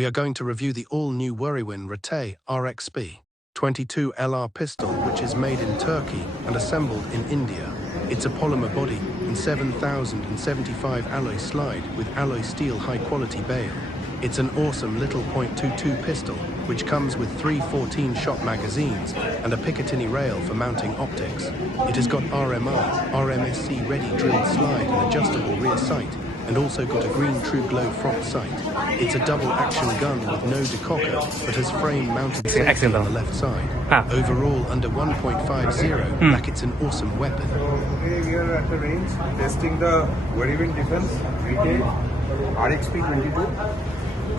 we are going to review the all-new Werywin Retay RXB 22 LR pistol, which is made in Turkey and assembled in India. It's a polymer body and 7075 alloy slide with alloy steel high-quality bale. It's an awesome little .22 pistol, which comes with 3 14-shot magazines and a Picatinny rail for mounting optics. It has got RMR, RMSC ready drilled slide and adjustable rear sight, and also got a green true glow front sight. It's a double-action gun with no decocker, but has frame-mounted safety on the left side. Overall, under 1.50, like it's an awesome weapon. So today we are at the range testing the Werewin Defense Retay RXP 22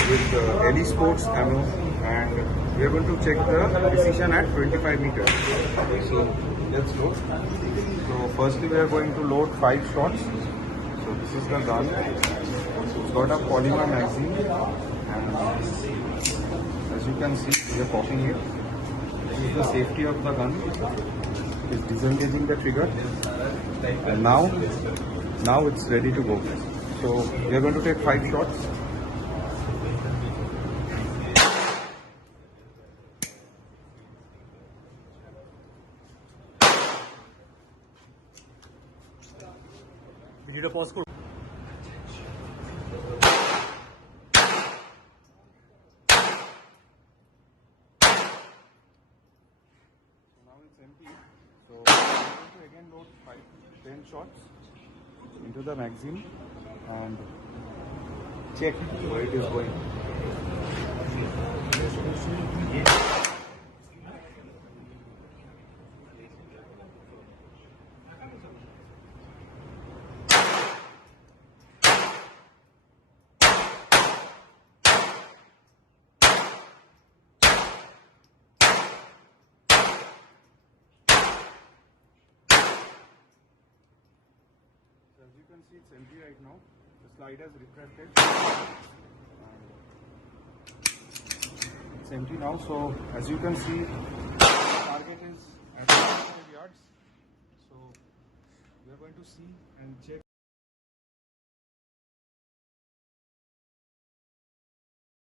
with LE Sports ammo, and we are going to check the precision at 25 meters. So let's load. So firstly we are going to load 5 shots. So this is the gun. It's got a polymer magazine, and as you can see, we are cocking it. This is the safety of the gun. It's disengaging the trigger, and now it's ready to go. So we are going to take 5 shots. Video pause करो. Now it's empty. So we are going to again load 10 shots into the magazine and check where it is going. As you can see, it's empty right now. The slide has retracted. It's empty now. So as you can see, the target is at 5 yards. So we are going to see and check.